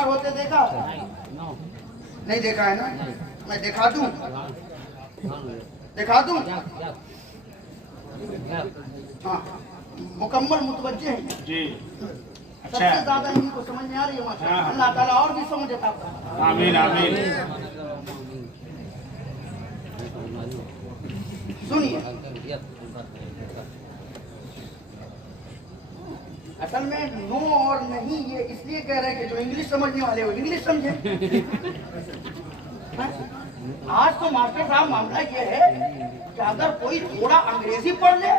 बीमार होते देखा? नहीं देखा है ना? मैं दिखा दूं? दिखा दूं? हाँ, मुकम्मल मुतवज्जे हैं जी। सबसे ज्यादा इनको समझ में आ रही है माशाअल्लाह। अल्लाह ताला और भी समझ देता है। आमीन आमीन। सुनिए, असल में नो और नहीं ये इसलिए कह रहे हैं कि जो इंग्लिश समझने वाले हो इंग्लिश समझे। आज तो मास्टर साहब मामला ये है कि अगर कोई थोड़ा अंग्रेजी पढ़ ले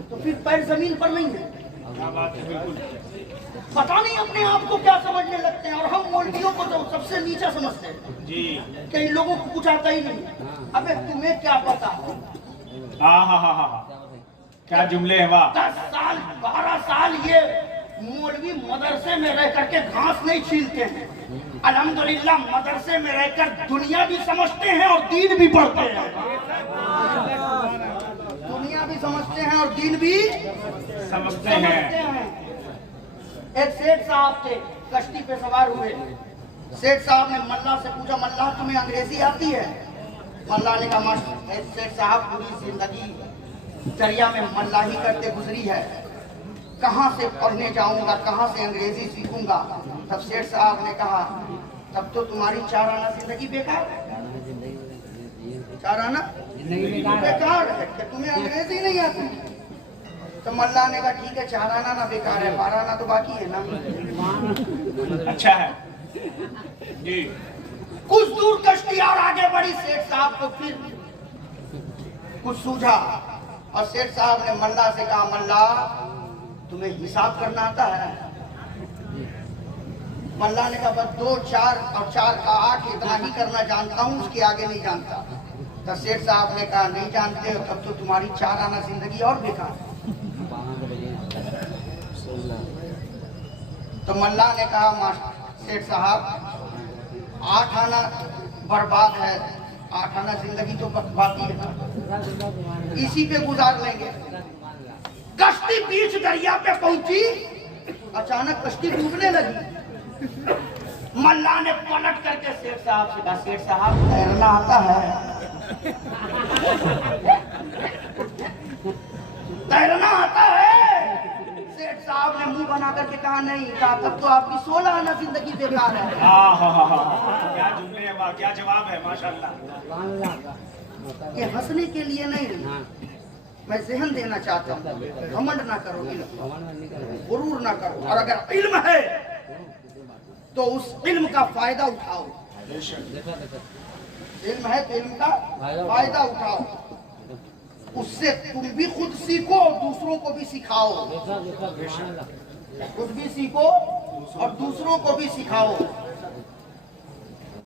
तो फिर पैर जमीन पर नहीं है। पता नहीं अपने आप को क्या समझने लगते हैं और हम मौलवियों को तो सबसे नीचा समझते हैं जी। कि इन लोगों को कुछ आता ही नहीं। अबे तुम्हें क्या पता? क्या जुमले हैं वाह। 10 साल 12 साल ये मौलवी मदरसे में रह करके घास नहीं छीलते हैं। अल्हम्दुलिल्लाह मदरसे में रहकर दुनिया भी समझते हैं और दीन भी पढ़ते हैं। दुनिया भी समझते हैं और दीन भी समझते हैं। एक सेठ साहब थे, कश्ती पे सवार हुए। सेठ साहब ने मल्ला से पूछा, मल्ला तुम्हें अंग्रेजी आती है? मल्ला ने कहा मास्टर सेठ साहब पूरी जिंदगी दरिया में मल्लाही करते गुजरी है, कहाँ से पढ़ने जाऊंगा, कहाँ से अंग्रेजी सीखूंगा? तब सेठ साहब ने कहा तब तो तुम्हारी 4 आना जिंदगी बेकार है। 4 आना बेकार है कि तुम्हें अंग्रेजी नहीं आती। तो मल्ला ने कहा ठीक है 4 आना ना बेकार है, 12 आना तो बाकी है ना। अच्छा है जी। कुछ दूर कश्ती और आगे बढ़ी। सेठ साहब को फिर कुछ सूझा और सेठ साहब ने मल्ला से कहा मल्ला तुम्हें हिसाब करना आता है? मल्ला ने कहा बस 2 4 और 4 का 8 इतना ही करना जानता हूँ, उसके आगे नहीं जानता। तो सेठ साहब ने कहा नहीं जानते हो तब तो तुम्हारी 4 आना जिंदगी और बेकार। तो मल्ला ने कहा मास्टर सेठ साहब 8 आना बर्बाद है, 8 आना जिंदगी तो बाकी है ना, इसी पे गुजार लेंगे। कश्ती बीच दरिया पे पहुंची, अचानक कश्ती डूबने लगी। मल्ला ने पलट करके सेठ साहब से कहा सेठ साहब तैरना आता है? तैरना आता है? सेठ साहब ने मुंह बना करके कहा नहीं। कहा तब तो आपकी 16 आना जिंदगी बेकार है। क्या जुमले हैं वाह, क्या जवाब है माशाअल्लाह। ये हंसने के लिए नहीं, मैं जहन देना चाहता हूँ। घमंड ना करो, गुरूर ना करो, और अगर इल्म है तो उस इल्म का फायदा उठाओ। इल्म है तो इल्म का फायदा उठाओ, उससे तुम भी खुद सीखो और दूसरों को भी सिखाओ। खुद भी सीखो और दूसरों को भी सिखाओ।